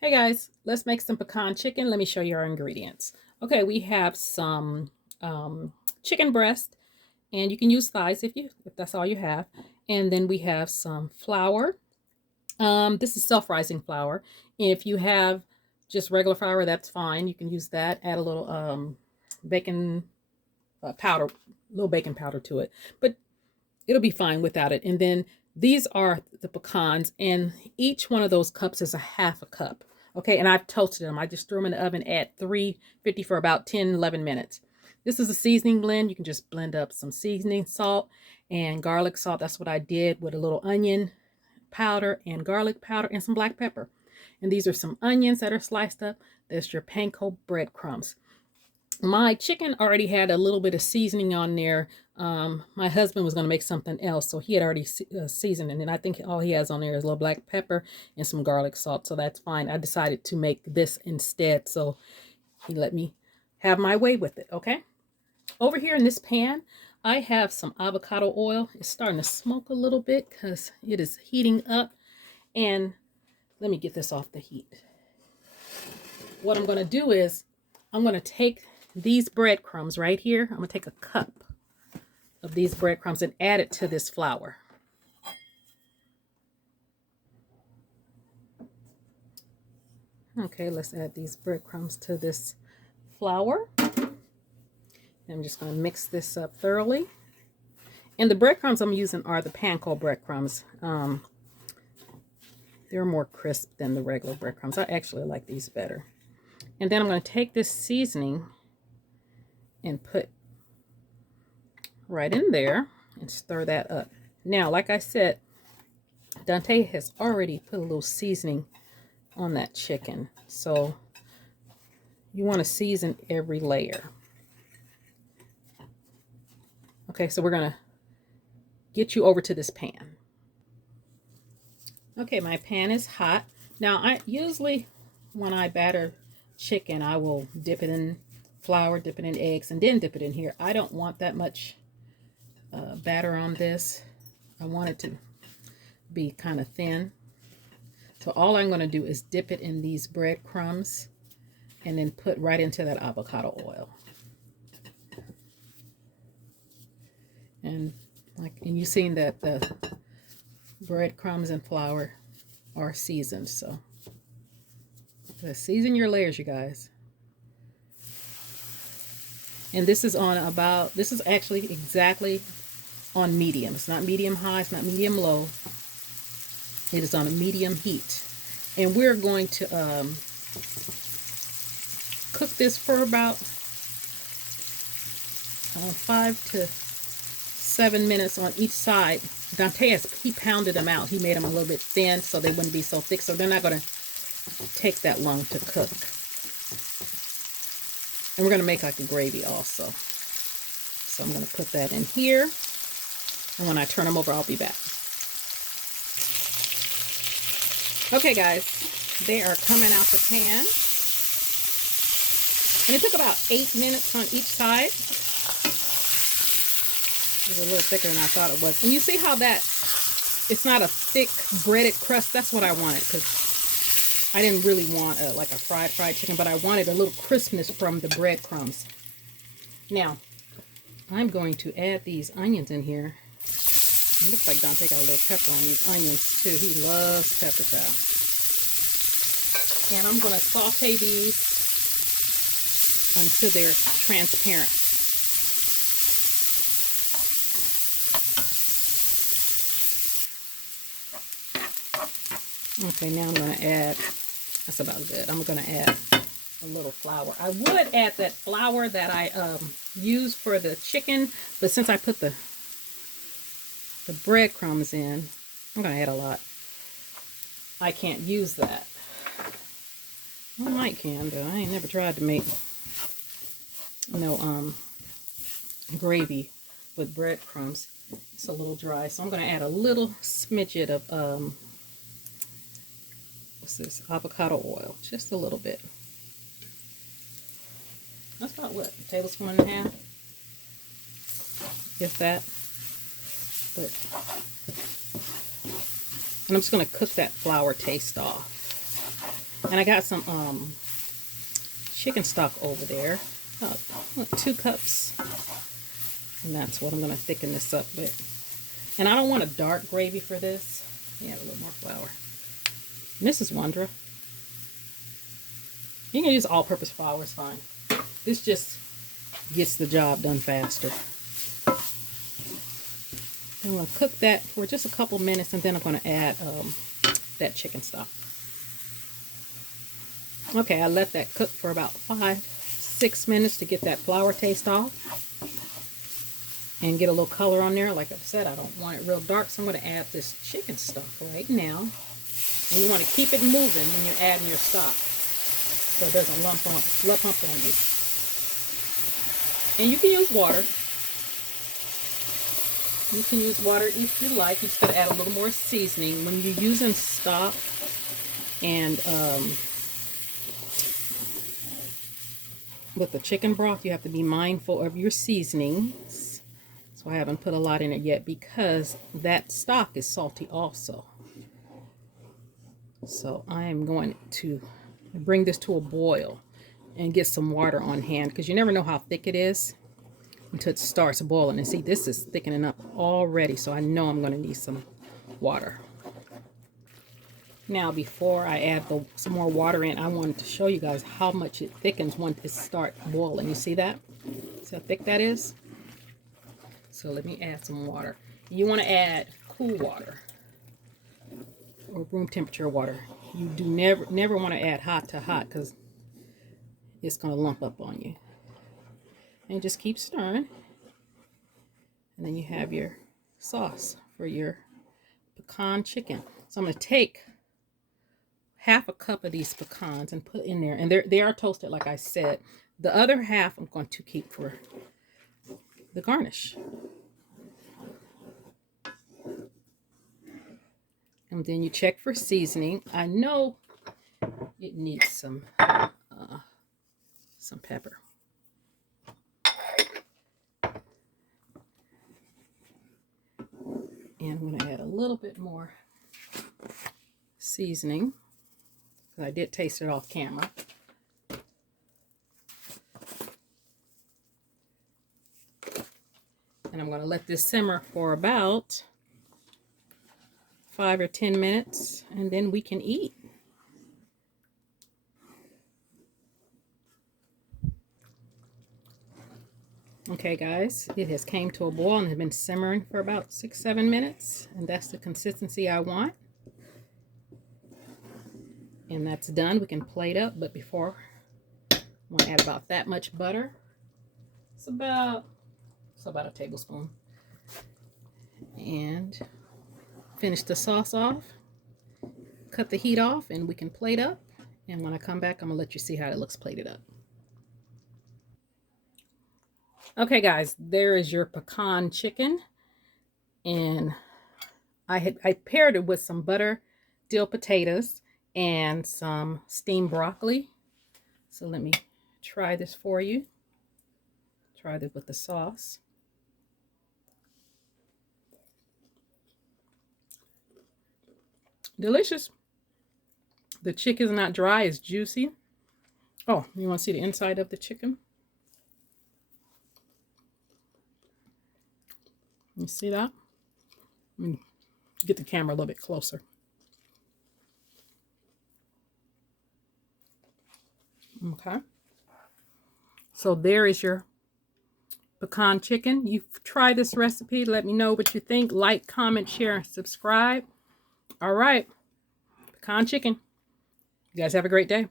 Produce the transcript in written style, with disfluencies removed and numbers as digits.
Hey guys, let's make some pecan chicken. Let me show you our ingredients. Okay, we have some chicken breast, and you can use thighs if that's all you have. And then we have some flour. This is self-rising flour. If you have just regular flour, that's fine. You can use that. Add a little bacon powder, little baking powder to it, but it'll be fine without it. And then these are the pecans, and each one of those cups is a half a cup. Okay, and I've toasted them. I just threw them in the oven at 350 for about 10-11 minutes. This is a seasoning blend. You can just blend up some seasoning, salt, and garlic salt. That's what I did with a little onion powder and garlic powder and some black pepper. And these are some onions that are sliced up. There's your panko breadcrumbs. My chicken already had a little bit of seasoning on there. My husband was going to make something else, so he had already seasoned it. And I think all he has on there is a little black pepper and some garlic salt, so that's fine. I decided to make this instead, so he let me have my way with it, okay? Over here in this pan, I have some avocado oil. It's starting to smoke a little bit because it is heating up. And let me get this off the heat. What I'm going to do is I'm going to take these breadcrumbs right here. I'm going to take a cup of these breadcrumbs and add it to this flour. Okay, let's add these breadcrumbs to this flour. I'm just going to mix this up thoroughly. And the breadcrumbs I'm using are the panko breadcrumbs. They're more crisp than the regular breadcrumbs. I actually like these better. And then I'm going to take this seasoning and put right in there and stir that up. Now, like I said, Dante has already put a little seasoning on that chicken. So you want to season every layer. Okay, so we're going to get you over to this pan. Okay, my pan is hot. Now, I usually, when I batter chicken, I will dip it in flour, dip it in eggs, and then dip it in here. I don't want that much batter on this. I want it to be kind of thin. So all I'm going to do is dip it in these breadcrumbs and then put right into that avocado oil. And you've seen that the breadcrumbs and flour are seasoned, so season your layers, you guys. And this is actually exactly on medium. It's not medium high, it's not medium low. It is on a medium heat. And we're going to cook this for about 5 to 7 minutes on each side. Dante he pounded them out. He made them a little bit thin so they wouldn't be so thick. So they're not going to take that long to cook. And we're going to make like a gravy also. So I'm going to put that in here. And when I turn them over, I'll be back. Okay, guys. They are coming out the pan. And it took about 8 minutes on each side. It was a little thicker than I thought it was. And you see how it's not a thick breaded crust? That's what I wanted, because I didn't really want like a fried chicken, but I wanted a little crispness from the breadcrumbs. Now, I'm going to add these onions in here. It looks like Dante got a little pepper on these onions too. He loves pepper, child. And I'm going to saute these until they're transparent. Okay, now I'm going to add, that's about good. I'm going to add a little flour. I would add that flour that I used for the chicken, but since I put the breadcrumbs in, I'm going to add a lot. I can't use that. I might can, though. I ain't never tried to make gravy with breadcrumbs. It's a little dry, so I'm going to add a little smidget of this avocado oil, just a little bit. That's about what, a tablespoon and a half, if that. And I'm just going to cook that flour taste off. And I got some chicken stock over there, 2 cups. And that's what I'm going to thicken this up with. And I don't want a dark gravy for this. Yeah, a little more flour. And this is Wondra. You can use all-purpose flour, it's fine. This just gets the job done faster. I'm going to cook that for just a couple minutes, and then I'm going to add that chicken stock. Okay, I let that cook for about 5-6 minutes to get that flour taste off and get a little color on there. Like I said, I don't want it real dark, so I'm going to add this chicken stock right now. And you want to keep it moving when you're adding your stock, so it doesn't lump up on you. And you can use water. You can use water if you like. You just got to add a little more seasoning. When you're using stock and with the chicken broth, you have to be mindful of your seasonings. So I haven't put a lot in it yet because that stock is salty also. So I am going to bring this to a boil and get some water on hand, because you never know how thick it is until it starts boiling. And see, this is thickening up already, so I know I'm going to need some water. Now, before I add some more water in, I wanted to show you guys how much it thickens once it starts boiling. You see that? See how thick that is? So let me add some water. You want to add cool water or room temperature water. You do never want to add hot to hot, because it's going to lump up on you. And just keep stirring. And then you have your sauce for your pecan chicken. So I'm going to take half a cup of these pecans and put in there. And they are toasted, like I said. The other half I'm going to keep for the garnish. And then you check for seasoning. I know it needs some pepper. And I'm going to add a little bit more seasoning. I did taste it off camera. And I'm going to let this simmer for about 5 or 10 minutes, and then we can eat. Okay, guys, it has came to a boil and has been simmering for about 6-7 minutes, and that's the consistency I want. And that's done. We can plate up, but before, I want to add about that much butter. It's about a tablespoon. And finish the sauce off. Cut the heat off, and we can plate up. And when I come back, I'm going to let you see how it looks plated up. Okay, guys, there is your pecan chicken. And I paired it with some butter, dill potatoes, and some steamed broccoli. So let me try this for you. Try this with the sauce. Delicious. The chicken is not dry, it's juicy. Oh, you want to see the inside of the chicken? You see that? Let me get the camera a little bit closer. Okay. So there is your pecan chicken. You try this recipe. Let me know what you think. Like, comment, share, and subscribe. All right. Pecan chicken. You guys have a great day.